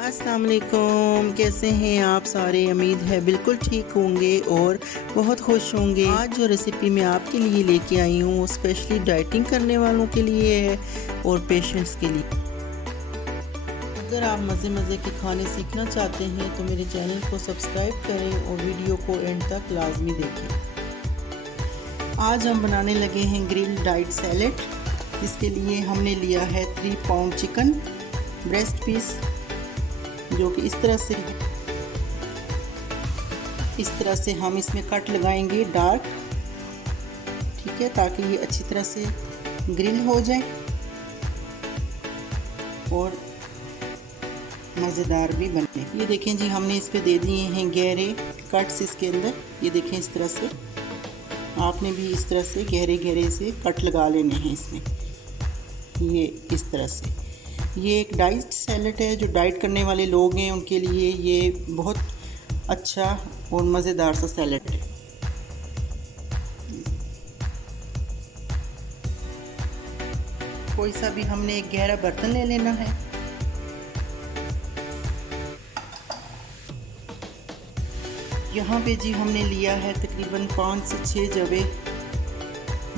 अस्सलाम वालेकुम, कैसे हैं आप सारे। उम्मीद है बिल्कुल ठीक होंगे और बहुत खुश होंगे। आज जो रेसिपी मैं आपके लिए लेके आई हूँ वो स्पेशली डाइटिंग करने वालों के लिए है और पेशेंट्स के लिए। अगर आप मज़े मज़े के खाने सीखना चाहते हैं तो मेरे चैनल को सब्सक्राइब करें और वीडियो को एंड तक लाजमी देखें। आज हम बनाने लगे हैं ग्रिल्ड डाइट सैलेड। इसके लिए हमने लिया है 3 पाउंड चिकन ब्रेस्ट पीस, जो कि इस तरह से हम इसमें कट लगाएंगे डार्क, ठीक है, ताकि ये अच्छी तरह से ग्रिल हो जाए और मज़ेदार भी बने। ये देखें जी, हमने इस पे दे दिए हैं गहरे कट्स इसके अंदर। ये देखें, इस तरह से आपने भी इस तरह से गहरे गहरे से कट लगा लेने हैं इसमें। ये इस तरह से, ये एक डाइट सैलेड है। जो डाइट करने वाले लोग हैं उनके लिए ये बहुत अच्छा और मज़ेदार सा सैलेड है। कोई सा भी हमने एक गहरा बर्तन ले लेना है। यहाँ पे जी हमने लिया है तकरीबन 5 से 6 जवे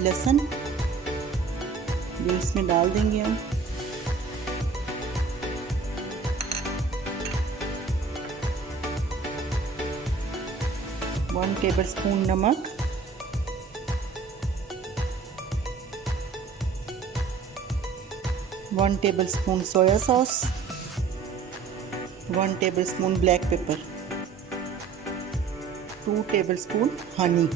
लहसुन, जो इसमें डाल देंगे हम। वन टेबल स्पून नमक, 1 table spoon soya sauce, 1 table spoon black pepper, 2 table spoon Honey.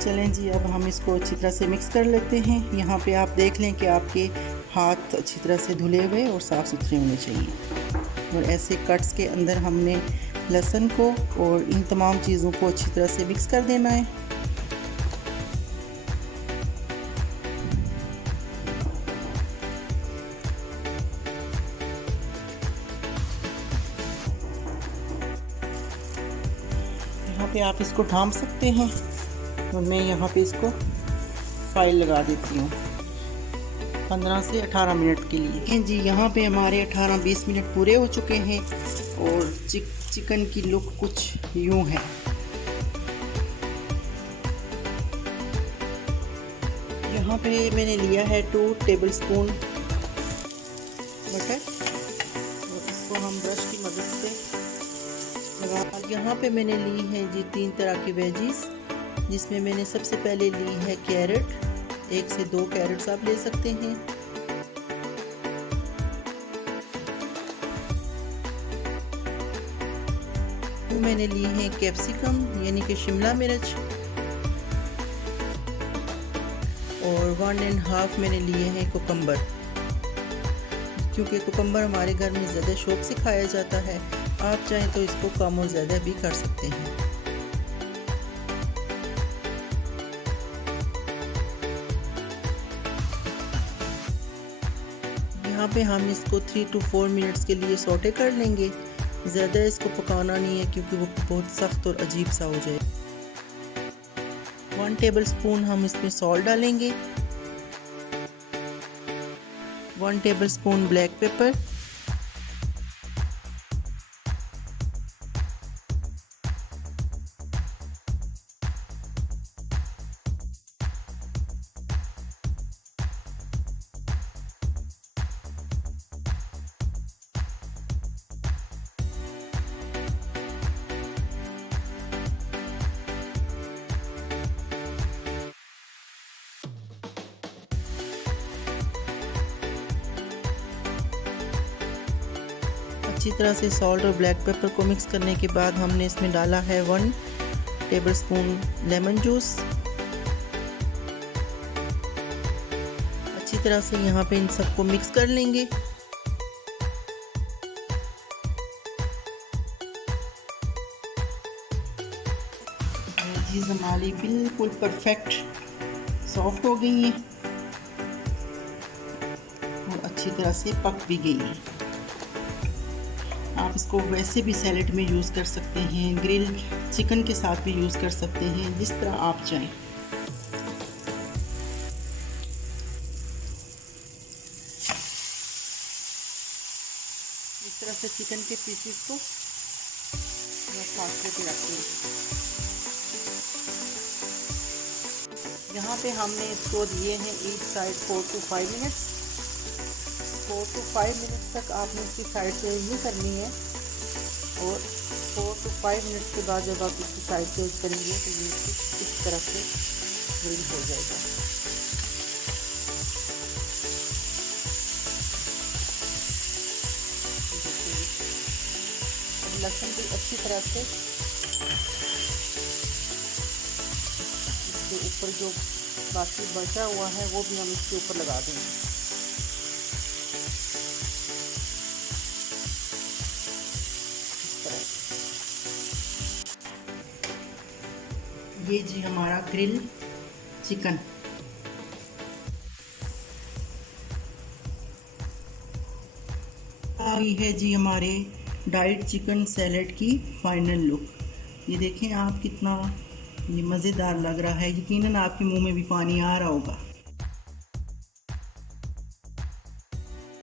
चलें जी, अब हम इसको अच्छी तरह से मिक्स कर लेते हैं। यहाँ पे आप देख लें कि आपके हाथ अच्छी तरह से धुले हुए और साफ़ सुथरे होने चाहिए। और ऐसे कट्स के अंदर हमने लहसुन को और इन तमाम चीज़ों को अच्छी तरह से मिक्स कर देना है। यहाँ पे आप इसको ढाँप सकते हैं और मैं यहाँ पे इसको फाइल लगा देती हूँ 15 से 18 मिनट के लिए जी। यहाँ पे हमारे 18-20 मिनट पूरे हो चुके हैं और चिकन की लुक कुछ यूँ है। यहाँ पे मैंने लिया है 2 टेबल स्पून बटर और इसको हम ब्रश की मदद से लगा। यहाँ पे मैंने ली है जी 3 तरह की वेजीज, जिसमें मैंने सबसे पहले ली है कैरेट। 1 से 2 कैरेट्स आप ले सकते हैं। मैंने ली है कैप्सिकम यानी कि शिमला मिर्च, और 1.5 मैंने लिए हैं कुकम्बर। क्योंकि कुकम्बर हमारे घर में ज़्यादा शौक से खाया जाता है, आप चाहें तो इसको कम और ज़्यादा भी कर सकते हैं। यहाँ पे हम इसको 3 to 4 मिनट्स के लिए सौटे कर लेंगे। ज़्यादा इसको पकाना नहीं है क्योंकि वो बहुत सख्त और अजीब सा हो जाए। 1 टेबल स्पून हम इसमें सॉल्ट डालेंगे, 1 टेबल स्पून ब्लैक पेपर, अच्छी तरह से सॉल्ट और ब्लैक पेपर को मिक्स करने के बाद हमने इसमें डाला है 1 टेबल स्पून लेमन जूस। अच्छी तरह से यहाँ पे इन सबको मिक्स कर लेंगे। वेजीज हमारी बिल्कुल परफेक्ट सॉफ्ट हो गई हैं और अच्छी तरह से पक भी गई हैं। आप इसको वैसे भी सैलेड में यूज़ कर सकते हैं, ग्रिल चिकन के साथ भी यूज़ कर सकते हैं, जिस तरह आप चाहें। तरह से चिकन के पीसेस को फासले पे रखते हैं। यहाँ पे हमने इसको दिए हैं each side 4 to 5 minutes. 4 to 5 minutes तक आपने इसकी साइड चेंज नहीं करनी है, और 4 to 5 मिनट्स के बाद जब आप इसकी साइड चेंज करेंगे तो ये इस तरह से ग्रिल हो जाएगा। लहसुन भी अच्छी तरह से इसके ऊपर जो बाकी बचा हुआ है वो भी हम इसके ऊपर लगा देंगे। इस तरह ये जी हमारा ग्रिल चिकन। आ गई है जी हमारे डाइट चिकन सैलेड की फाइनल लुक। ये देखें आप, कितना ये मज़ेदार लग रहा है। यकीनन आपके मुंह में भी पानी आ रहा होगा।